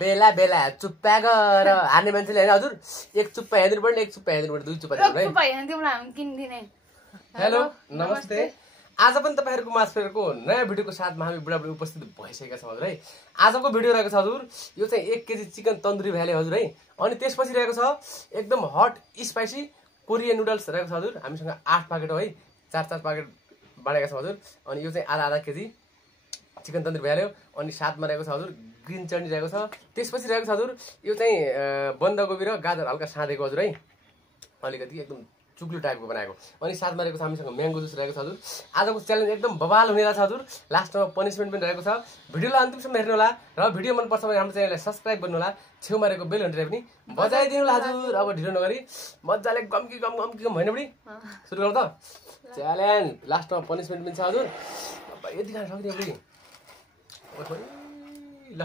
बेला बेला चुप्पा गर हार्ने मान्छेले हैन हजुर एक चुप्पा हेर्नु पर्ने एक चुप्पा हेर्नु पर्ने दुई चुप्पा हेर्नु है चुप्पा हेर्दिउला हामी किन्दिने हेलो नमस्ते आज पनि तपाईहरुको मासफेरको नयाँ भिडियोको साथमा हामी बुढाबुढी उपस्थित भइसकेका छौं हजुर है आजको भिडियो रहेको छ हजुर यो चाहिँ 1 केजी चिकन तन्दुरी भ्याले हजुर है अनि त्यसपछि रहेको छ एकदम हट स्पाइसी कोरियन नुडल्स रहेको छ हजुर हामीसँग 8 प्याकेट हो है 4 प्याकेट बाडेका छौं हजुर अनि यो चाहिँ आधा केजी चिकन तन्दुरी भ्याले अनि साथमा रहेको छ हजुर ग्रीन चटनी रहेको छ त्यसपछि रहेको छ हजुर यो चाहिँ बन्दाकोपी र गाजर हल्का साँधेको हजुर है अलिकति एकदम चुक्लो टाइपको बनाएको अनि साथमा रहेको छ हामीसँग म्याङ्गो जुस रहेको छ हजुर आजको च्यालेन्ज एकदम बवाल हुने रहेछ हजुर लास्टमा पनिशमेन्ट पनि रहेको छ भिडियोलाई अन्तिमसम्म हेर्नु होला र भिडियो मन पर्छ भने हाम्रो च्यानललाई सब्स्क्राइब गर्नु होला छेउमा रहेको बेल घन्टीलाई पनि बजाइदिनु होला हजुर अब ढिलो नगरी मज्जाले गम्की गम हैन बडी सुरु गरौँ त च्यालेन्ज लास्टमा पनिशमेन्ट पनि छ हजुर यति खान सक्दिन बडी ल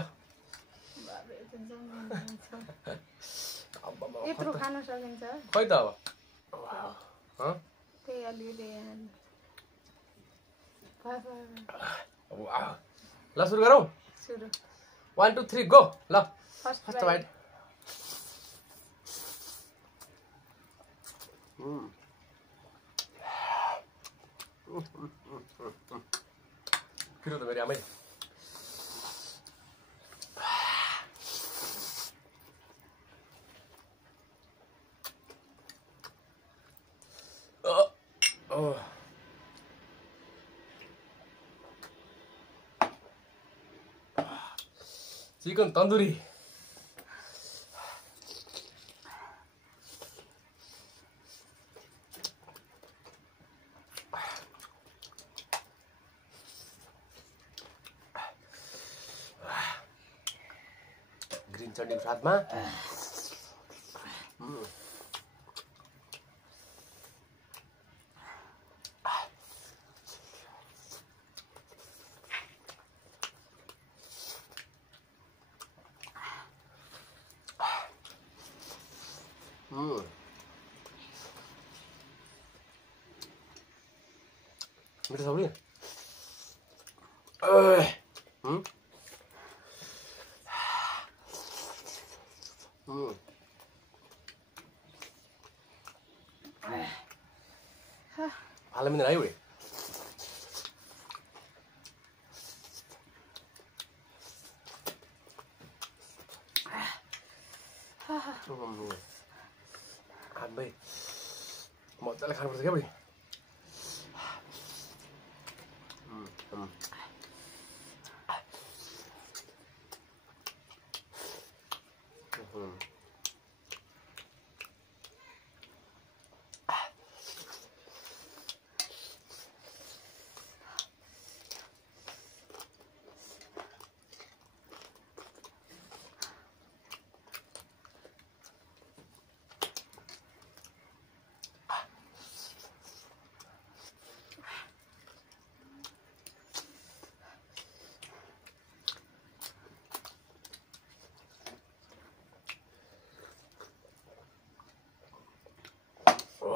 यत्रो खान सकिन्छ खै त अब त्यही अलिअलि ल सुरु गरौँ सुरु 1 2 3 गो ल फर्स्ट बाइट फिर त मेरी आमै चिकन तन्दुरी ग्रीन चटनीको साथमा मिठो छ नि हाल मिनट आयो भाइ मजाले खानुपर्छ क्या बडी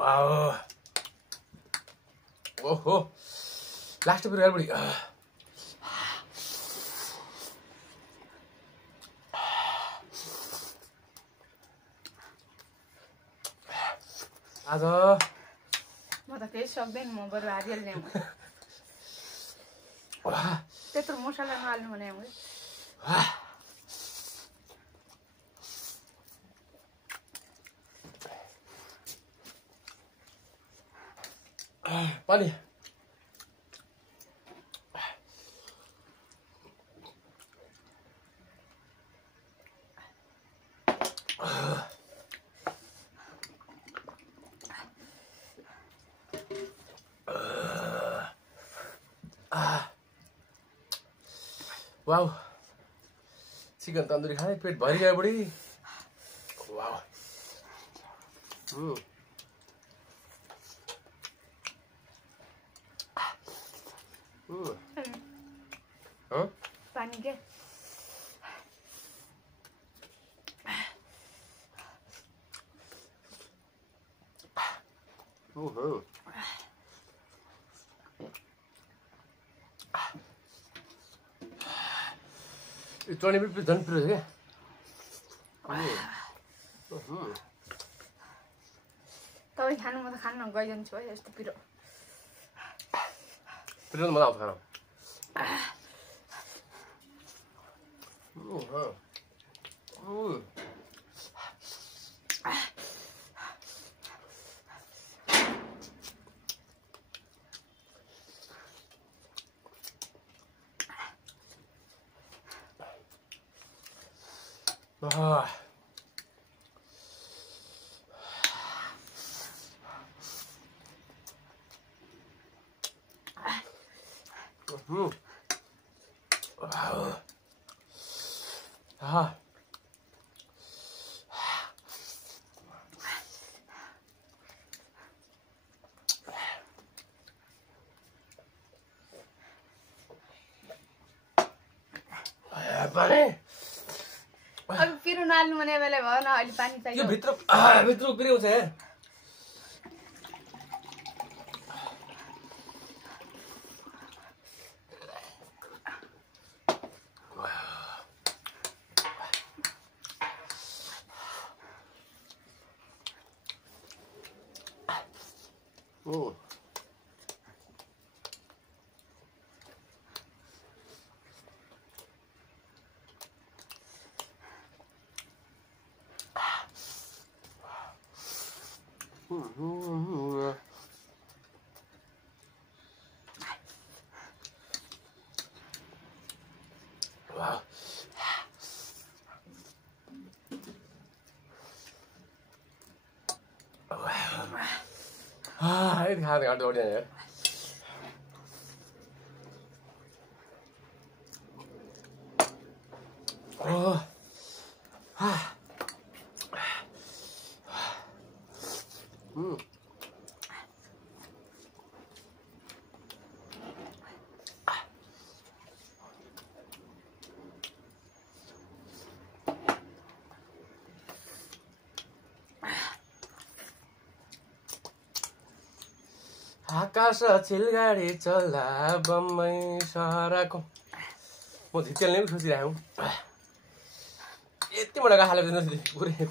वाओ ओहो लास्ट पे यार बड़ी आज म त केही सक्दैन म बरु हारिहाल ल्याउँ त्यत्रो मसला नहाल्नु भने हामी पानी वाओ चिकन तन्दुरी खाए पेट भरि गयो बडी वाओ पानी के चटनी पनि झन् पिरो छ क्या तपाईँ खानु म त खान्न गइजान्छु है यस्तो पिरो पिरो त मजा आउँछ खान पानी अब पिरो नाल्नु भने बेला भयो न अहिले पानी चाहियो यो भित्र पिरो छ यति खाँदै खाँदै ओर्दैन यार आकाश चिलगाडी चल्दा बम्मै सहरको म झिक्केल्ने पनि सोचिरहेको यति मोटा घाँस हालेपछि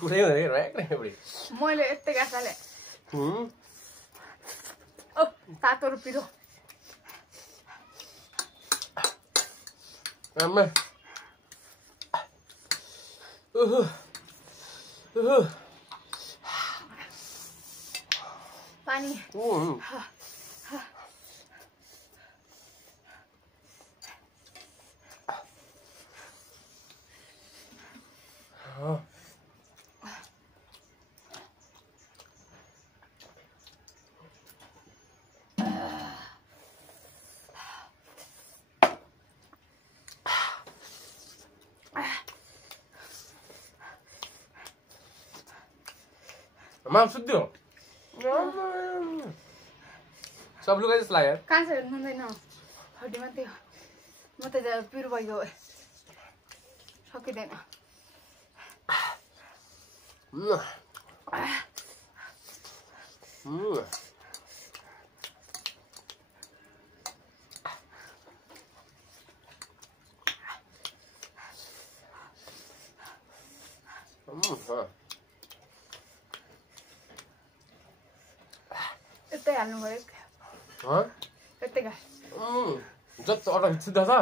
कुरै हुँदैन बुढी मैले यस्तै घाँस हालेँ ओ तातो र पिरो आमा पानी माम सुत्यो सब लुगा जस्तो लाग्यो कान्छहरू नुहाउँदैन हड्डी मात्रै हो म त पिरो भइगयो सकिँदैन यतै हाल्नु भयो यतै घाँस जस्तो अर्डर सिद्धा छ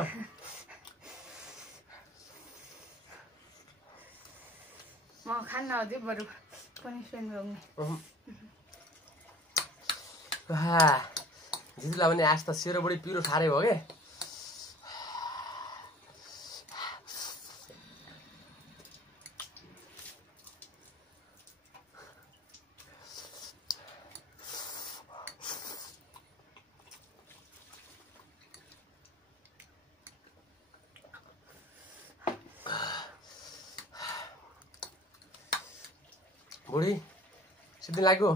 म खान्न अझै बरु पनिसमेन्ट भोग्ने जिजुलाई भने आज त सेरो बढी पिरो साह्रै भयो क्या बुढी सिद्धि लाग्यो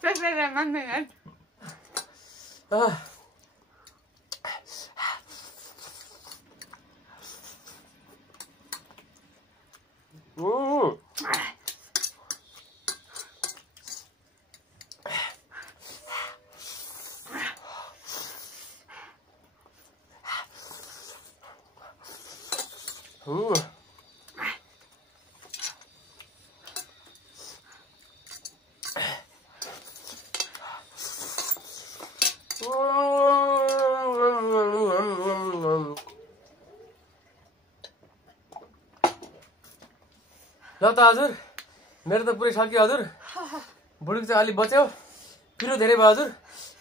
त्यसैले मान्दैन ल त हजुर मेरो त पुरै सक्यो हजुर बुढीको चाहिँ अलिक बच्यो पिरो धेरै भयो हजुर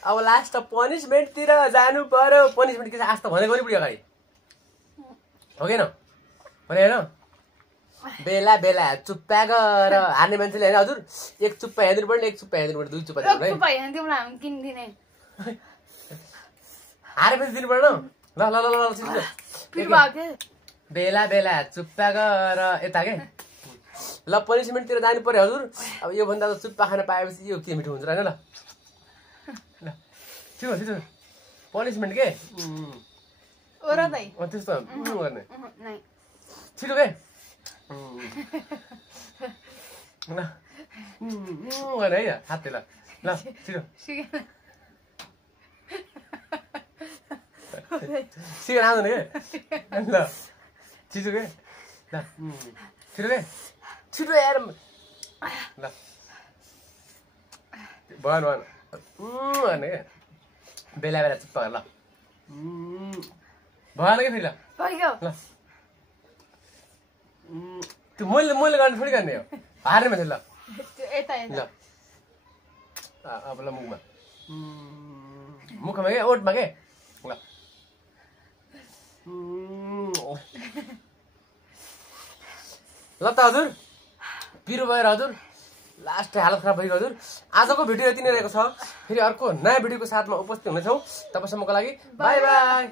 अब लास्ट पनिसमेन्टतिर जानु पर्यो पनिसमेन्ट के छ आज त भनेको नि बुढी अगाडि हो कि न भने होइन बेला बेला चुप्पा गर हार्ने मान्छेले होइन हजुर एक चुप्पा हेर्नु पर्ने एक चुप्पा हेर्नु पर्ने दुई चुप्पा किन्दिने हारेपछि दिनु पर्दैन ल ल ल ल बेला बेला चुप्पा गर यता के ल पनिसमेन्टतिर जानु पर्यो हजुर अब योभन्दा त चुप्पा खान पाएपछि यो के मिठो हुन्छ होइन ल ल छिटो छिटो पनिसमेन्ट के त्यस्तो गर्ने छिटो के ल गर्ने है हातले ल ल छिटो सिकेर आउँदैन के ल छिटो के ल छिटो के छिटो यार ल भएन भएन गर्ने क्या बेला बेला चुप्पा ल भएन कि फेरि ल ल त्यो मैले गर्ने थोरै गर्ने हो हार्ने मान्छे ल ल अब ल मुखमा के ओठमा के ल ल त हजुर पिरो भएर हजुर लास्ट हालत खराब भएको हजुर आजको भिडियो यति नै रहेको छ फेरि अर्को नयाँ भिडियोको साथमा उपस्थित हुनेछौँ तबसम्मको लागि बाई बाई